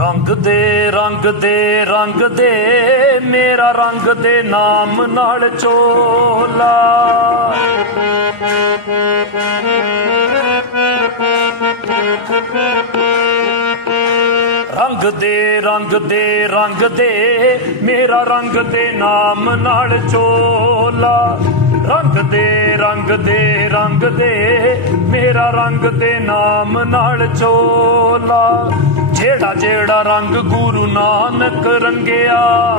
ਰੰਗ ਦੇ ਰੰਗ ਦੇ ਰੰਗ ਦੇ, ਮੇਰਾ ਰੰਗ ਦੇ ਨਾਮ ਨਾਲ ਚੋਲਾ। ਰੰਗ ਦੇ ਰੰਗ ਦੇ ਰੰਗ ਦੇ, ਮੇਰਾ ਰੰਗ ਦੇ ਨਾਮ ਨਾਲ ਚੋਲਾ। ਰੰਗ ਦੇ ਰੰਗ ਦੇ ਰੰਗ ਦੇ। ਮੇਰਾ ਰੰਗ ਤੇ ਨਾਮ ਨਾਲ ਚੋਲਾ। ਜਿਹੜਾ ਜਿਹੜਾ ਰੰਗ ਗੁਰੂ ਨਾਨਕ ਰੰਗਿਆ।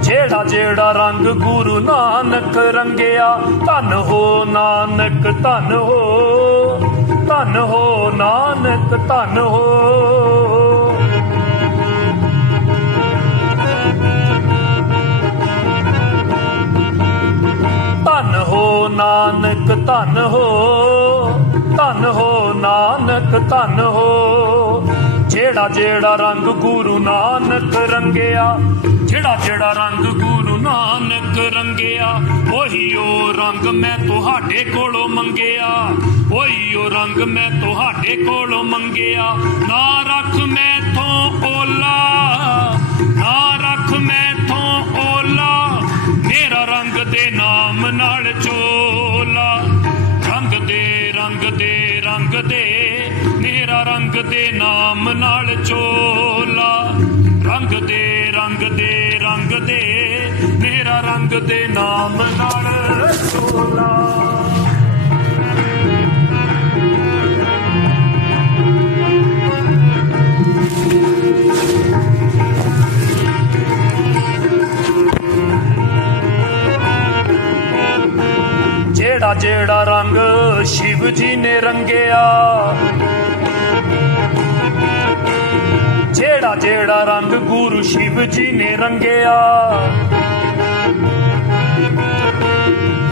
ਜਿਹੜਾ ਜਿਹੜਾ ਰੰਗ ਗੁਰੂ ਨਾਨਕ ਰੰਗਿਆ। ਧਨ ਹੋ ਨਾਨਕ, ਧਨ ਹੋ। ਧਨ ਹੋ ਨਾਨਕ, ਧਨ ਹੋ। ਧਨ ਹੋ, ਨਾਨਕ ਧਨ ਹੋ। ਜਿਹੜਾ ਜਿਹੜਾ ਰੰਗ ਗੁਰੂ ਨਾਨਕ ਰੰਗਿਆ, ਜਿਹੜਾ ਜਿਹੜਾ ਰੰਗ ਗੁਰੂ ਨਾਨਕ ਰੰਗਿਆ, ਉਹੀ ਉਹ ਰੰਗ ਮੈਂ ਤੁਹਾਡੇ ਕੋਲੋਂ ਮੰਗਿਆ। ਉਹੀ ਉਹ ਰੰਗ ਮੈਂ ਤੁਹਾਡੇ ਕੋਲੋਂ ਮੰਗਿਆ। ਨਾ ਰੱਖ ਮੈਥੋਂ ਓਲਾ, ਨਾ ਰੱਖ ਮੈਥੋਂ ਓਲਾ, ਮੇਰਾ ਰੰਗ ਦੇ ਨਾਮ ਨਾਲ ਚੋਲਾ। ਰੰਗ ਦੇ, ਮੇਰਾ ਰੰਗ ਦੇ ਨਾਮ ਨਾਲ ਚੋਲਾ। ਰੰਗ ਦੇ ਰੰਗ ਦੇ ਰੰਗ ਦੇ, ਮੇਰਾ ਰੰਗ ਦੇ ਨਾਮ ਨਾਲ ਚੋਲਾ। ਜਿਹੜਾ ਜਿਹੜਾ ਸ਼ਿਵ ਜੀ ਨੇ ਰੰਗਿਆ। ਜਿਹੜਾ ਜਿਹੜਾ ਰੰਗ ਗੁਰੂ ਸ਼ਿਵ ਜੀ ਨੇ ਰੰਗਿਆ।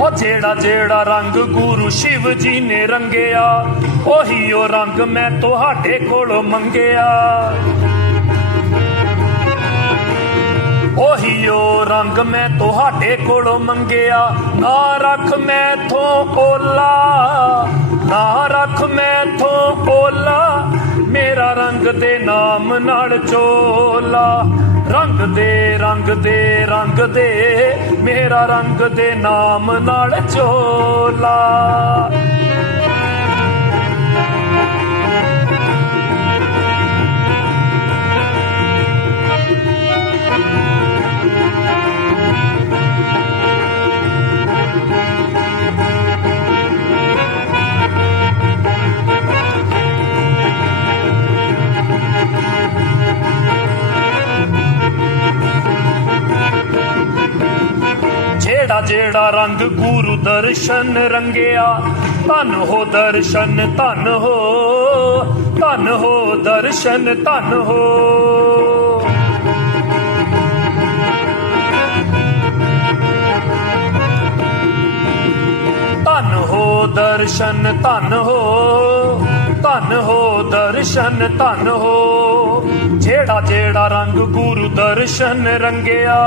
ਉਹ ਜਿਹੜਾ ਜਿਹੜਾ ਰੰਗ ਗੁਰੂ ਸ਼ਿਵ ਜੀ ਨੇ ਰੰਗਿਆ, ਉਹੀ ਉਹ ਰੰਗ ਮੈਂ ਤੁਹਾਡੇ ਕੋਲੋਂ ਮੰਗਿਆ। ਉਹੀ ਉਹ ਰੰਗ ਮੈਂ ਤੁਹਾਡੇ ਕੋਲੋਂ ਮੰਗਿਆ। ਨਾ ਰੱਖ ਮੈਥੋਂ ਓਲਾ ਨਾ ਰੱਖ ਮੈਥੋਂ ਓਲਾ ਮੇਰਾ ਰੰਗ ਦੇ ਨਾਮ ਨਾਲ ਚੋਲਾ। ਰੰਗ ਦੇ ਰੰਗ ਦੇ ਰੰਗ ਦੇ। ਮੇਰਾ ਰੰਗ ਦੇ ਨਾਮ ਨਾਲ ਚੋਲਾ। ਜਿਹੜਾ ਜਿਹੜਾ ਰੰਗ ਗੁਰੂ ਦਰਸ਼ਨ ਰੰਗਿਆ, ਧਨ ਹੋ ਦਰਸ਼ਨ, ਧਨ ਹੋ ਧਨ ਹੋ ਦਰਸ਼ਨ, ਧਨ ਹੋ। ਧਨ ਹੋ ਦਰਸ਼ਨ, ਧਨ ਹੋ ਧਨ ਹੋ ਦਰਸ਼ਨ, ਧਨ ਹੋ। ਜਿਹੜਾ ਜਿਹੜਾ ਰੰਗ ਗੁਰੂ ਦਰਸ਼ਨ ਰੰਗਿਆ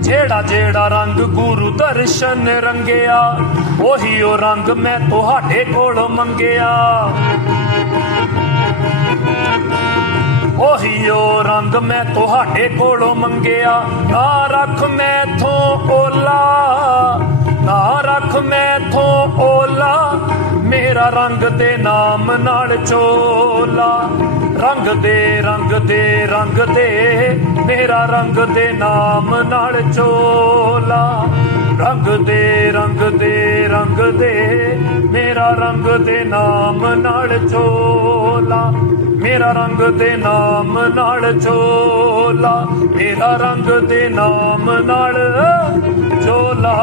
ਜਿਹੜਾ ਜਿਹੜਾ ਰੰਗ ਗੁਰੂ ਦਰਸ਼ਨ ਰੰਗਿਆ, ਉਹੀ ਉਹ ਰੰਗ ਮੈਂ ਤੁਹਾਡੇ ਕੋਲੋਂ ਮੰਗਿਆ। ਉਹੀ ਉਹ ਰੰਗ ਮੈਂ ਤੁਹਾਡੇ ਕੋਲੋਂ ਮੰਗਿਆ। ਨਾ ਰੱਖ ਮੈਥੋਂ ਓਲਾ, ਨਾ ਰੱਖ ਮੈਥੋਂ ਓਲਾ, ਮੇਰਾ ਰੰਗ ਤੇ ਨਾਮ ਨਾਲ ਚੋਲਾ। ਰੰਗ ਦੇ ਰੰਗ ਦੇ ਰੰਗ ਦੇ। ਮੇਰਾ ਰੰਗ ਦੇ ਨਾਮ ਨਾਲ ਚੋਲਾ। ਰੰਗ ਦੇ ਰੰਗ ਦੇ ਰੰਗ ਦੇ। ਮੇਰਾ ਰੰਗ ਦੇ ਨਾਮ ਨਾਲ ਚੋਲਾ। ਮੇਰਾ ਰੰਗ ਦੇ ਨਾਮ ਨਾਲ ਚੋਲਾ। ਮੇਰਾ ਰੰਗ ਦੇ ਨਾਮ ਨਾਲ ਚੋਲਾ।